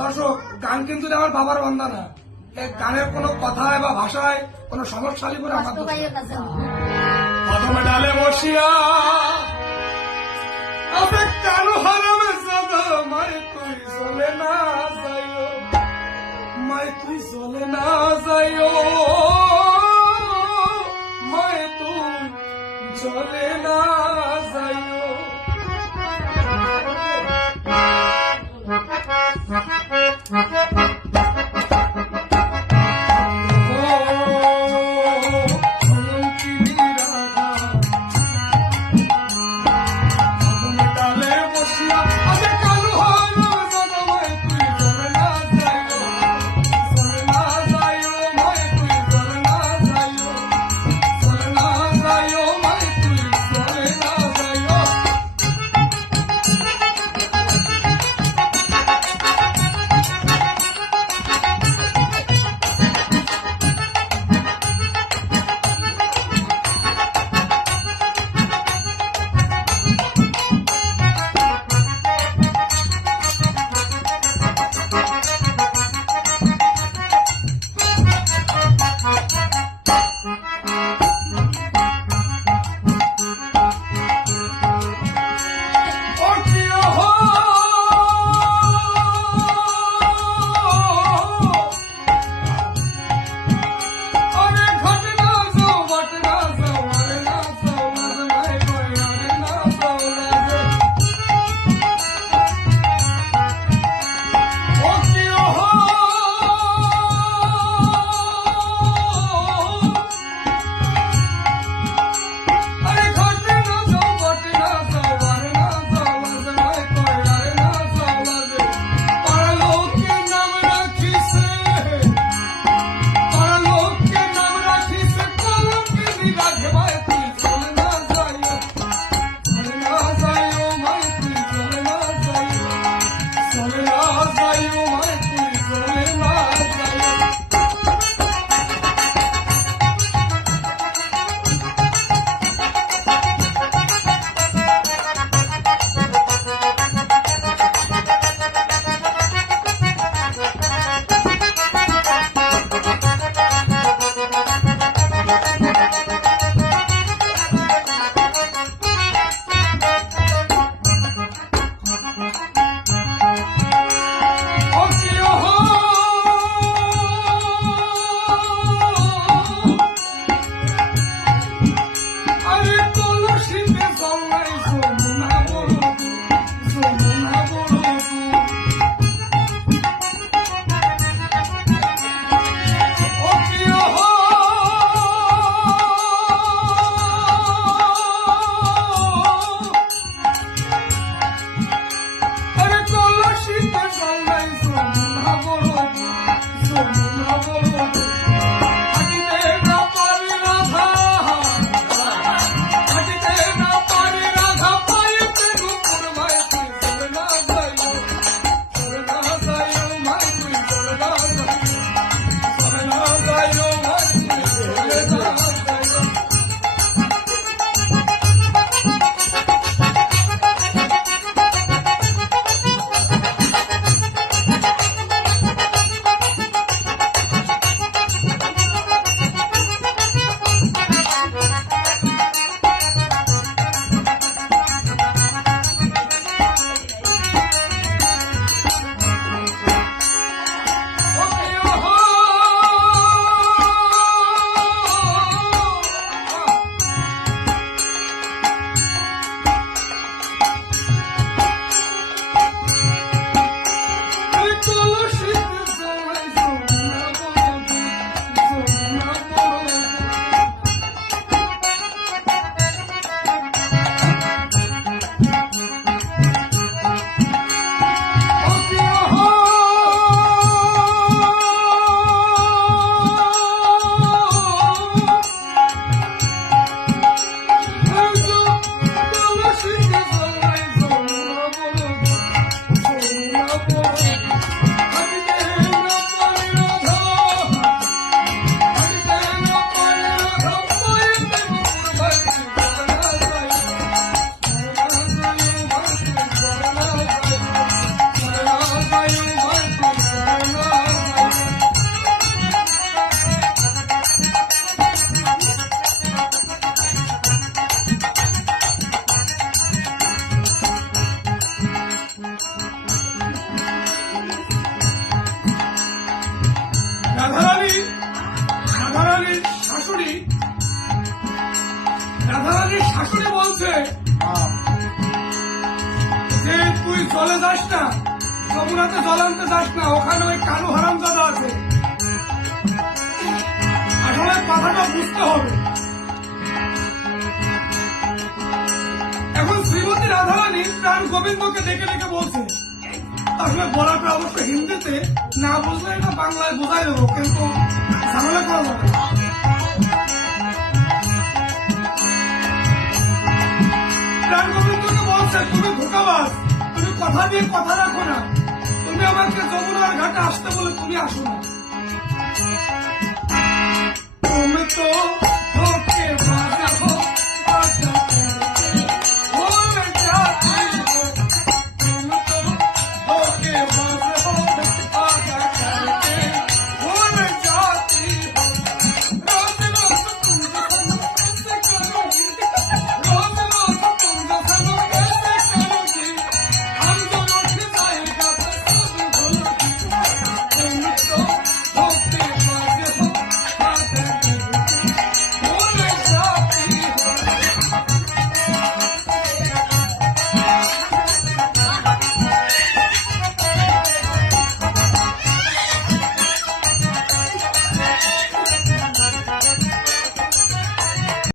দর্শক, গান কিন্তু আমার বাবার বান্দা না। এই গানের কোনো কথায় বা ভাষায় কোনো সমস্যালি করে আমার প্রথমে ডালে বসিয়া আপনি কালো হারামে সাদা মায় তুই চলে না যাইও, মায় তুই চলে না যাইও, মায় তুই চলে না যাইও। শাশুড়ি বলছে যে তুই জলে যাস না, যমুনাতে জল আনতে যাস না, ওখানে ওই কানু হারামজাদা আছে। আসলে কথাটা বুঝতে হবে। এখন শ্রীমতী রাধারানী প্রাণ গোবিন্দকে ডেকে ডেকে বলছে, আসলে বলাটা অবশ্য হিন্দিতে, না বুঝলে এটা বাংলায় বোঝাই দেবো, কিন্তু ঝামেলা করা যাবে না। প্রাণ গোবিন্দকে বলছে, তুমি ধোকাবাজ, তুমি কথা দিয়ে কথা রাখো না, তুমি আমাকে যমুনার ঘাটে আসতে বলে তুমি আসো না। তুমি তো